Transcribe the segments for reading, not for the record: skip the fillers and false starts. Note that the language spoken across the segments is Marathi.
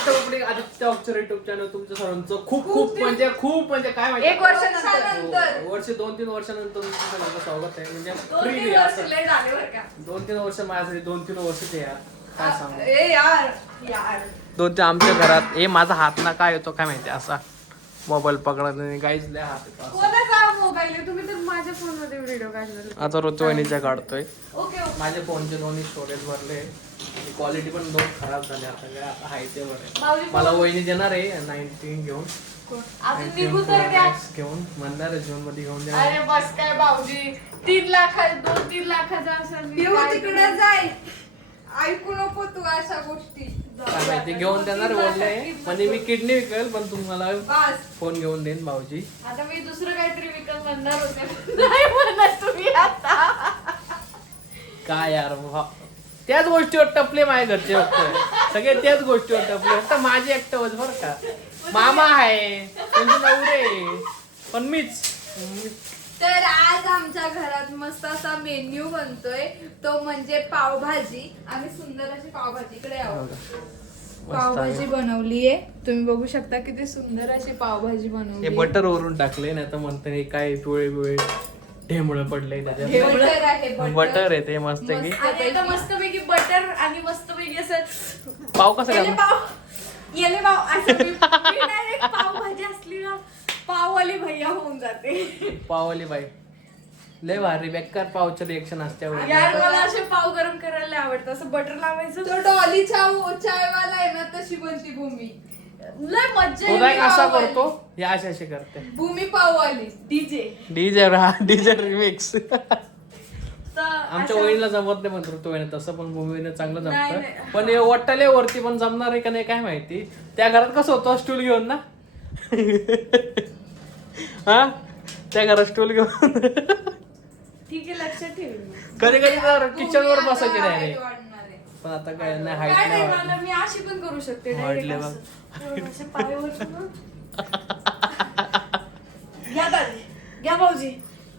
आदित्य उपडे आदित्य अक्षर युट्यूब चॅनल तुमच्या सर्वांचं खूप म्हणजे काय माहिती 1 वर्षानंतर वर्ष 2-3 वर्षानंतर तुमचं सगळ्यांचं स्वागत आहे म्हणजे 2-3 वर्ष लय झाले बरं का. 2-3 वर्ष माझ्यासाठी 2-3 वर्ष ते यार काय सांगू ए यार 2-3 आमच्या घरात हे माझा हात ना काय येतो काय माहिती असा मोबाईल पकडत नाही काहीच लय हात येतो असा. कोणाचा मोबाईल आहे? तुम्ही तर माझ्या फोन मध्ये व्हिडिओ काढला. आता ऋतुवाहिनीच्या काढतोय ओके माझे फोनचे दोन्ही स्टोरेज भरले क्वालिटी पण दोन खराब झाली आता काय आता हाय ते बरं भाऊजी मला वहिनी देणार आहे 19 घेऊन अजून निघू तर द्या. घेऊन म्हणणार आहे जून मध्ये घेऊन देणार अरे बस काय भाऊजी 3 लाख 2-3 लाखाचा असेल तिकडे जाय ऐकू नको तू अशा गोष्टी. काय माहिती घेऊन देणार बोलले म्हणजे मी किडनी विकेल पण तुम्हाला बस फोन घेऊन देईन भाऊजी आता मी दुसरं काहीतरी विकत म्हणणार होते नाही म्हणत तुम्ही आता. काय यार त्याच गोष्टीवर टपले माझ्या घरचे फक्त सगळे त्याच गोष्टीवर टपले फक्त माझे एकटंच बरं का मामा आहे त्यांचे नवरे पण मीच तर आज आमच्या घरात मस्त असा मेन्यू बनतोय तो म्हणजे पावभाजी. आम्ही सुंदर अशी पावभाजी इकडे आहोत. पावभाजी बनवलीये तुम्ही बघू शकता किती सुंदर अशी पावभाजी हे बनवली. बटर वरून टाकले नाही तर म्हणते हे काय पिवळे ढेमुळे पडले त्याच्यात बटर आहे बटर आहे ते मस्त की आणि आता मस्तपैकी बटर आणि मस्तपैकी असं पाव कसा येले घालून पाव येले पाव असं मी direct पावभाजी असली ना पाववाली भैया होऊन जाते. पावली बाई लय भारी बेकार पावचं रिएक्शन असते यार मला असे पाव गरम करायला लय आवडतं असं बटर लावायचं तो डॉली चायवाला आहे ना तशी बनती भूमी. लय मज्जा तो नाही येते असा पाववाली. करतो हे अशी करते भूमी पाववाली डीजे डीजे रिमिक्स तर आमच्या असं- वहिनीला जमत नाही पण ऋतुवाहिनी तसं पण भूमीने चांगलं नाही, जमतं नाही. पण हे वट्टाले वरती पण जमणार आहे का नाही काय माहिती त्या घरात कसं होतं स्टूल घेऊन ना हा त्या घरात स्टूल घेऊन ठीक आहे लक्षात ठेवेल मी. कधी कधी तर किचन वर भूमी बसायची आता नाही height वाढणार आहे. पण आता काय नाही काय हाईट नाही नाही मला मी अशी पण करू शकते direct वाढले बघ. असं. असे पायावर ठेवून. घ्या दादी घ्या भाऊजी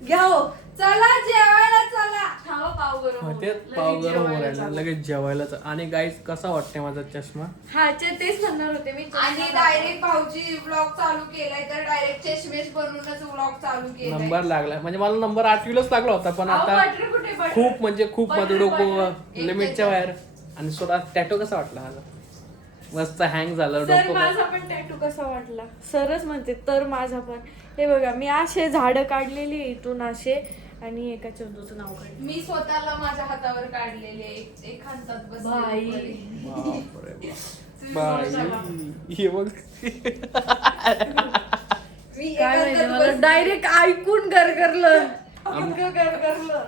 घ्या हो चला जेवायला चला. खावा पाव गरम होऊन. तेच लगेच पाव गरम जेवायला होरायला चालू. लगेच जेवायला आणि गाईस कसा वाटते माझा चष्मा हा तेच म्हणणार होते मी आणि डायरेक्ट भाऊजी व्लॉग चालू केलाय तर डायरेक्ट चष्मेश बनवूनच व्लॉग चालू केलाय. नंबर लागला म्हणजे मला नंबर 8वीलाच लागला होता पण अहो, आता बटर कुठे बटर? खूप म्हणजे खूप बटर, माझं डोकं बटर. लिमिटच्या बाहेर आणि स्वतः टॅटो कसा वाटला माझा मस्त हँग झालं सर डोकं माझा पण टॅटू कसा वाटला सरच म्हणते तर माझा पण हे बघा मी असे झाडं काढलेली आहे इथून असे आणि एका चंदूचं नाव काढलं मी स्वतःला माझ्या हातावर काढलेले एक हातात बाई. बापरे तुम्ही बाई बोला. हे बघ मी काय माहिती एकांतात मला बसले. डायरेक्ट ऐकून गरगरलं इतकं गरगरलं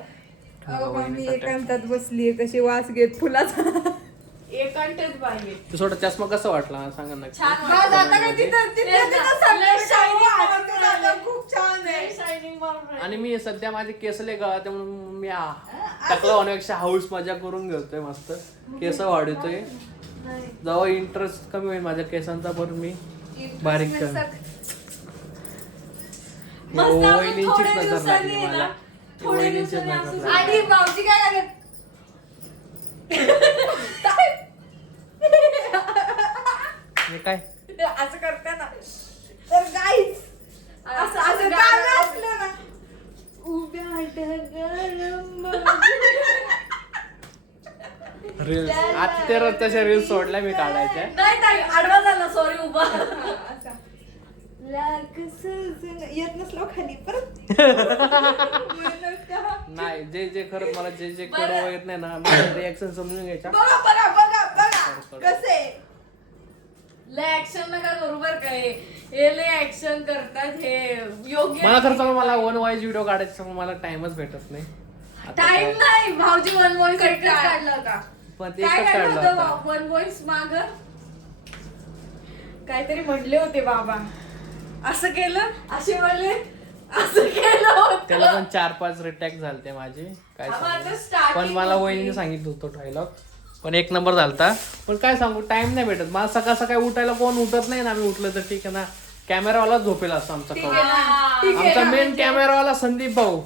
अहो, बा, मी एकांतात बसलीये कशी वास घेत फुलाचा. एकांटेच पाहिजे तू थोडा चष्मा कसा वाटला मला सांगा ना छान हा, जाता का तिथं तेच ना. सगळं Shining शाईनिंग मारून दादा खूप छान आहे. शायनिंग मारून आणि मी सध्या माझे केसले गळा म्हणून मी टाकलं होण्यापेक्षा हाऊस मजा करून घेतोय मस्त केस वाढवतोय नाही. जेव्हा इंटरेस्ट कमी होईल माझ्या केसांचा पण मी बारीक कर. मस्त आपण वहिनींचीच थोड्या नजर दिवसांनी लागली आहे मला ना, थोड्या वहिनींचीच दिवसांनी नजर असं लागली. आणि भाऊजी काय झाले हे काय असं करते ना तर गाईच असं असं गाणं असलं ना उभ्या ढगाळं रील्स आता ते तशा रील्स सोडल्या मी काढायच्या नाही नाही आडवा झाला सॉरी उभा असा. लाख सजन येत नसलो खाली परत नाही जे जे खरं मला जे जे बरं. करू येत नाही ना मी रिॲक्शन समजून घ्यायच्या बघा बघा बघा बघा कसे लय ऍक्शन नका करू बर काय हे लय ऍक्शन करतात हे योग्य मला खरं सांगू मला वन वाईज व्हिडिओ काढायचा मला टाइमच भेटत नाही आता टाइम काय- नाही भाऊजी वन वॉइस काय? काढला होता पण ते काय एकच काढलं काढला होता होतं वन वॉइस माग काहीतरी म्हणले होते बाबा असं केलं असे म्हणले असं केलं त्याला होतं पण 4-5 रिटॅक झालते माझे काय हा, माझं सांगू starting पण मला होती. वहिनीने सांगितलं होतं डायलॉग पण 1 नंबर झालता पण काय सांगू टाइम नाही भेटत मला सकाळ सकाळी उठायला कोण उठत नाही ना आम्ही उठलं तर ठीक आहे ना कॅमेरावाला झोपेल असतो आमचा ठीक कौल. आहे ना ठीक आहे आमचा ना, मेन म्हणजे कॅमेरावाला संदीप भाऊ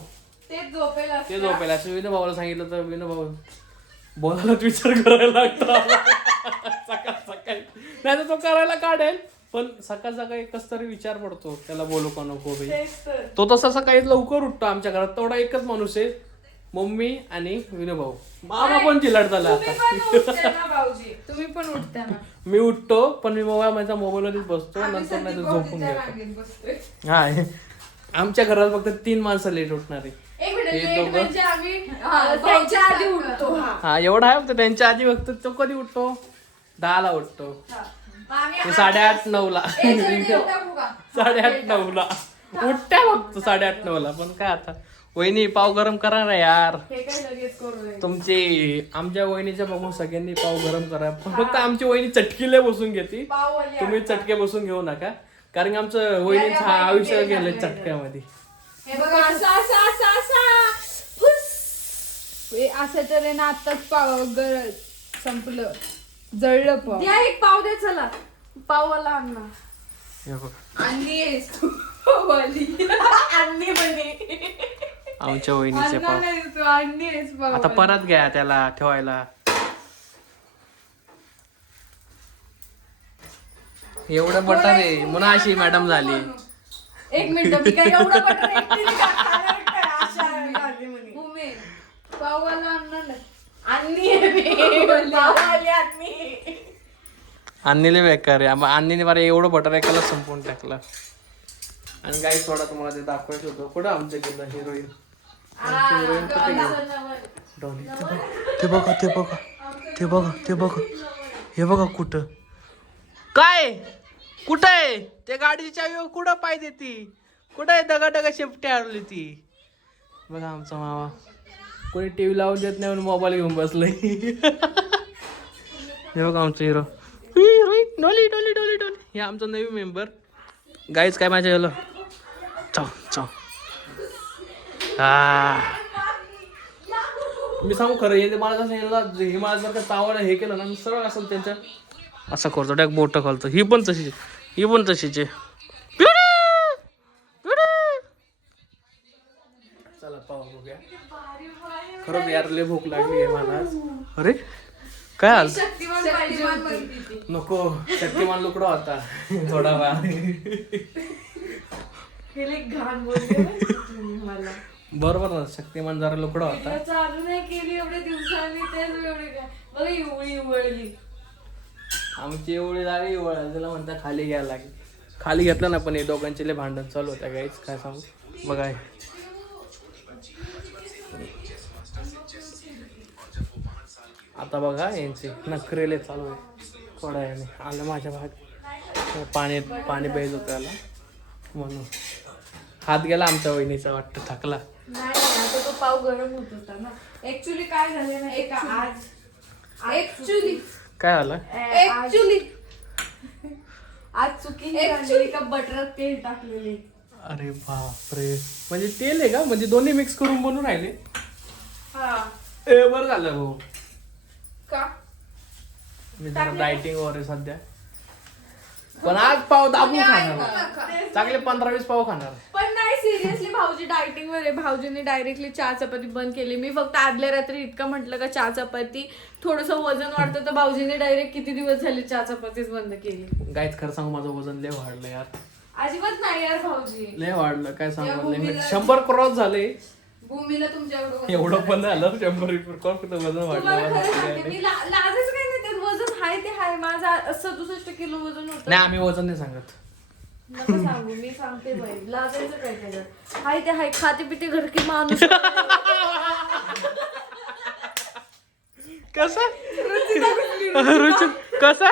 ते झोपेल असतं. ते झोपेल असं विनू भाऊला सांगितलं तर विनू भाऊ बोलायलाच विचार करायला लागतो सकाळ सकाळी नाही तर तो करायला काढेल, पण सकाळ सकाळी कस तरी विचार पडतो त्याला बोलू का नको बाई. तेच तर. तो तसा सकाळी लवकर उठतो आमच्या घरात. तेवढा एकच माणूस आहे, मम्मी आणि विनोभाऊ. मामा पण चिलाट झाला तुम्ही आता. पण उठते ना भाऊजी. तुम्ही पण उठता ना. मी उठतो पण मी माझ्या मोबाईलवरच बसतो, आम्ही नंतर नाही तर संदीप झोपून भाऊजीच्या घेतो. रांगेत बसतोय. हा आमच्या घरात फक्त 3 माणसं लेट उठणारी. एक मिनिट, हे लेट दोघं? म्हणजे आम्ही हा, त्यांच्या आधी भाऊजी उठतो. हा. हा एवढा आहे फक्त. त्यांच्या आधी फक्त तो कधी उठतो 10ला उठतो, हा. मग आम्ही ते 8:30-9ला. एक जण उठा बघा. 8:30-9ला उठत्या फक्त 8:30-9ला. पण काय आता वहिनी पाव गरम करा ना यार. हे काय लगेच करू नये. तुमची आमच्या वहिनीच्या बघून सगळ्यांनी पाव गरम करा. फक्त आमची वहिनी चटकीले बसून घेते, पाववाली तुम्ही चटके बसून घेऊ नका, कारण की आमचं वहिनीचं आयुष्य गेलं चटक्यामध्ये. हे बघा असं असं असं असं फुस. हे असं तर आहे ना, आताच पाव संपलं, जळलं पाव. द्या एक पाव दे चला. पाववाला अण्णा. हे बघ, आणली आहेस तू पाववाली. अन्नी म्हणे. आमच्या वहिनीचे आणला पाव. नाही तू, आणली आहेस आता पाववाली. परत घ्या त्याला ठेवायला. एवढं बटर आहे म्हणून अशी मॅडम झाली. एक मिनिट, मी काय एवढं बटर एकटीने का खाणार काय? अशा झाली म्हणे. भूमी, पाववाला आणणार नाही. अन्नी आहे मी. पाववाली अन्नी. अन्नीले बेकार आहे. अन्नीने मला एवढं बटर एकाला संपवून टाकलं. आणि काही थोडा तुम्हाला ते दाखवायचं होतं. कुठं आमच्या गेलं हिरोईन? हिरोईन कुठे गेली? डॉली. ते बघा ते बघा ते बघा ते बघा हे बघा कुठं काय कुठं आहे ते गाडीची चावी? कुठं पाय देती? कुठं आहे दगा शेपटी हरली ती? बघा आमचा मामा कोणी टीव्ही लावून देत नाही म्हणून मोबाईल घेऊन बसलंय. हे बघा आमचं हिरो. डोली डोली डोली डोली. हे आमचा नवीन मेंबर. गाईच काय माझ्या गेलं. चाव चाव. मी सांगू खरं हे मला जसं हे मला जर का चावायला हे केलं ना, मी सरळ असेल त्यांच्या असं करतो, डायरेक्ट बोट घालतो. ही पण तशीच आहे. चला पाहू बघूया. खरंच यार लय भूक लागली आहे मला आज. अरे काय आलं? शक्तिमान बनती ती. नको, शक्तिमान लुकडा होता थोडा वेळ. हे लई घाण बोलले बरं का तुम्ही मला. बरोबर ना, शक्तिमान जरा लुकडा होता. व्हिडिओ चालू नाही केली एवढे दिवसांनी, तेच एवढे काय बघा इवळी उवळली. आमची एवढी लागली वळायला, त्याला म्हणता खाली घ्यायला लागली. खाली घेतलं ना, पण हे दोघांचे लय भांडण चालू होत्या गाईच. काय सांगू बघा हे. आता बघा यांचे नखरेले चालू आहे. थोड्या वेळाने आलं माझ्या भाग. पाणी पाहिजे होतं त्याला म्हणून हात गेला आमच्या वहिनीचा. वाटतं थकला. नाही आता तो पाव गरम होत होता ना. ऍक्च्युली काय झाले ना, एक आज ऍक्च्युली काय झालं? आज चुकी झाली का बटरात तेल टाकलेले. अरे बापरे, म्हणजे तेल आहे का? म्हणजे दोन्ही मिक्स करून बनवून राहिले. हा बरं झालं भाऊ. का मी जरा डायटिंग वर आहे सध्या, पण आज पाव दाबून खाणार. चांगले 15-20 पाव खाणार. पण नाही सिरियसली भाऊजी डायटिंग वर आहे. भाऊजीने डायरेक्टली चहा चपाती बंद केली. मी फक्त आदल्या रात्री इतकं म्हटलं का चहा चपाती थोडस वजन वाढतं, तर भाऊजीने डायरेक्ट किती दिवस झाले चहा चपातीच बंद केली. गाईच खरं सांगू माझं वजन लय वाढलं यार. अजिबात नाही यार भाऊजी. लय वाढलं. काय सांगू, 100 क्रॉस झाले. भूमीला तुमच्याकडे एवढं पण झालं 100 क्रॉस वजन तुम्हाला खरं सांगते वाढलं. मी लाजच काही नाही. ते वजन हाय ते हाय. माझं 67 किलो वजन होतं. नाही आम्ही वजन नाही सांगत. नका सांगू, मी सांगते बाई. लाजायचं काय त्याच्यात? हाय ते हाय. खाते पिते घर की माणूस. कसा रुचित कसा?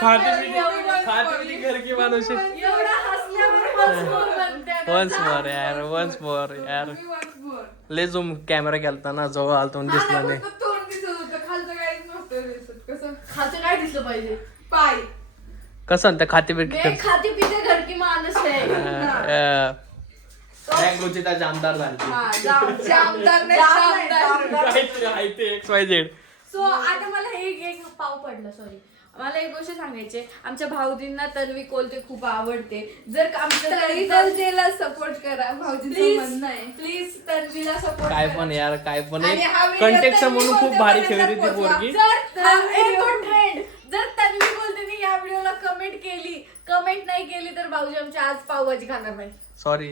खाते घर की माणूस. एवढा हसल्यावर वन्स मोर यार. लय झूम कॅमेरा केलता ना, जवळ आलतो दिसला नाही. तोंड दिसत होतं, खालचं काहीच नव्हतं दिसत. कसं खाते काय दिसलं पाहिजे? पाय. कसं त्या खाते मैं खाते पिते घर की माणूस आहे. रुचिता जामदार झाली. हा, जामदार नाही, जामदार. सो आता मला एक पाव पडला. सॉरी, मला एक गोष्ट सांगायची, आमच्या भाऊजींना तन्वी कोलते खूप आवडते. जर आमच्या तरी कोलतेला सपोर्ट करा, भाऊजीचं म्हणणं आहे. प्लीज तन्वीला सपोर्ट काय पण यार, काय पण आणि हा video कंटेक्ट तन्वी म्हणून खूप भारी कोलतेपर्यंत खेळली ती पोहोचवा. पोरगी. ट्रेंड जर तन्वी कोलतेने या व्हिडिओला कमेंट नाही केली तर भाऊजी आमची आज पावभाजी खाणार नाही. सॉरी,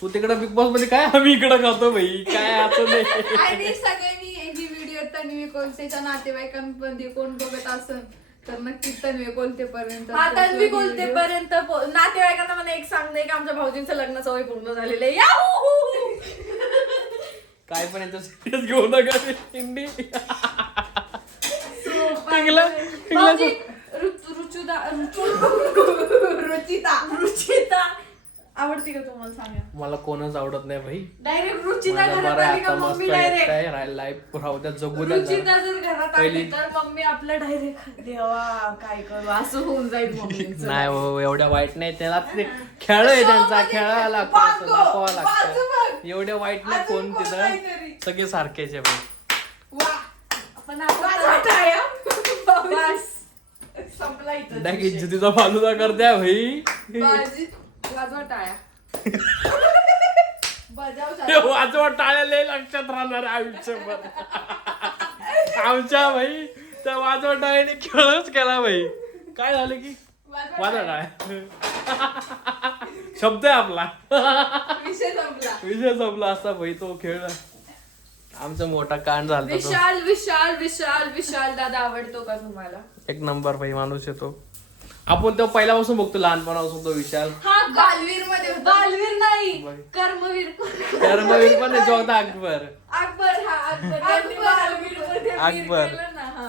तू तिकडे बिग बॉस मध्ये काय, आम्ही इकडे खातो भाई, काय असं नाही. आणि सगळ्यांनी ही व्हिडिओ तन्वी कोलतेच्या नातेवाईकांमध्ये कोण बघत असेल तर नक्की तन्वी कोलतेपर्यंत हा तन्वी कोलतेपर्यंत नातेवाईकांना मला एक सांगते की आमच्या भाऊजींचं लग्नाचं वय पूर्ण झालेलं आहे. याहू! काय पण याचं सिरियस घेऊ नका इंडी. भाऊजी, रुचिता आवडती का तुम्हाला सांगा? मला कोणच आवडत नाही भाई. डायरेक्ट रुचिता मला घरात बरं आहे आली का आता, मम्मी मस्त डायरेक्ट काय लाईफ राहू द्या, जगू द्या जरा. रुचिता जर घरात आली पहिली- तर मम्मी आपलं डायरेक्ट देवा काय करू असं होऊन जाईल मम्मीचं. नाही हो, एवढ्या वाईट नाही, त्याला ते खेळ आहे त्यांचा, खेळायला लागतो, बाजू- दाखवावं लागतं. बाजू बघ. एवढ्या वाईट नाही अजून कोण कोण तिथं, काहीतरी. सगळे सारखेच आहे भाई. वा पण आता बस संपला इथं डायरेक्ट विषय. इज्जतीचा फालुदा करत्या भाई. बाजी वाजवा टाळ्या. बजाव ते वाजवा टाळ्या लय लक्षात राहणार आयुष्यभर. आमच्या भाई त्या वाजवा टाळ्याने खेळच केला भाई. काय झालं की वाजवा टाळ्या शब्द आहे आपला, विषय संपला. विषय संपला असता भाई. तो खेळ आमचा मोठा कांड झाला तो. विशाल विशाल विशाल विशाल दादा आवडतो का तुम्हाला? एक नंबर भाई माणूस येतो. आपण तो पहिल्यापासून बघतो, लहानपणापासून तो विशाल. हा बालवीर मध्ये होता. बालवीर नाही, बाई. कर्मवीर. कर्मवीर पण आहे, जो होता अकबर. अकबर हा अकबर यांनी अकबर. बालवीरमध्ये वीर अकबर. केलं ना, हा.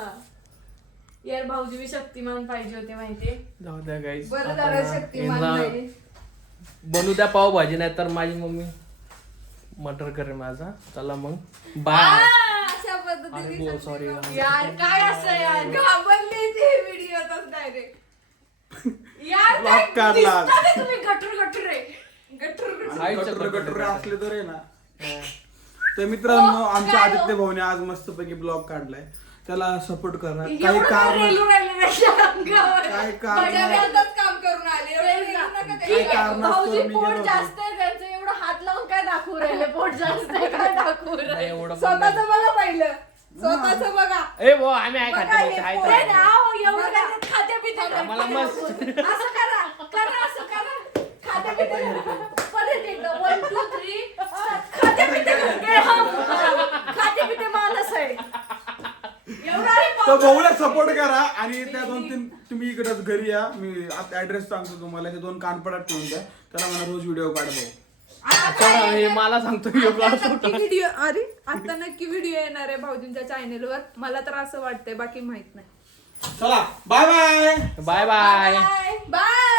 यार भाऊजी मी शक्तिमान पाहिजे होते माहितीये. जाऊ द्या गाईस, बरं झालं शक्तिमान नाही. बनू द्या पावभाजी, नाही तर माझी मम्मी मटर करे माझा. चला मग बाय. अशा पद्धतीने अरे सॉरी. यार काय असं यार घाबरले ते व्हिडिओ डायरेक्ट. यार Block काय काढला. दिसतं ते तुम्ही गटर गटर रे गटर गटर असले तर आहे ना. तर मित्रांनो, आमच्या काय आदित्य हो? भाऊने आज मस्तपैकी ब्लॉग काढलाय, त्याला सपोर्ट करा. काही एवढं कारण रेलू राहिले त्याच्या अंगावर. काय कारण बजावण्यातच काम करून आले. एवढं रेलू नका ठीक त्याच्या. काय आहे, कारणास्तव भाऊजी मी पोट गेलो जास्त आहे त्यांचं, एवढं हात लावून काय दाखवू राहिले? पोट जास्त आहे काय दाखवू नाही राहिले? एवढं पण स्वतःच नाही. बघा पहिलं, स्वतःच बघा. ए भाऊ, आम्ही आहे बघा, खाते हे आहे पोट नाही तर. ना, अहो, एवढं काय ते खाते पिते नाही. मला मस्त असं करा करा असं करा, खाते पिते परत एकदा 1 2 3 खाते पिते खाते पिते माणूस आहे एवढा रे तर भाऊला सपोर्ट करा. आणि त्या 2-3 तुम्ही इकडे घरी या, मी आता ऍड्रेस सांगतो तुम्हाला. हे 2 कानपडात ठेवून द्या, त्याला म्हणा रोज व्हिडिओ काढ भाऊ. चला, हे मला सांगतो आता नक्की व्हिडिओ आता नक्की व्हिडिओ येणार आहे भाऊजींच्या चॅनेलवर. मला तर असं वाटतंय, बाकी माहित नाही. चला bye bye. Bye bye. Bye.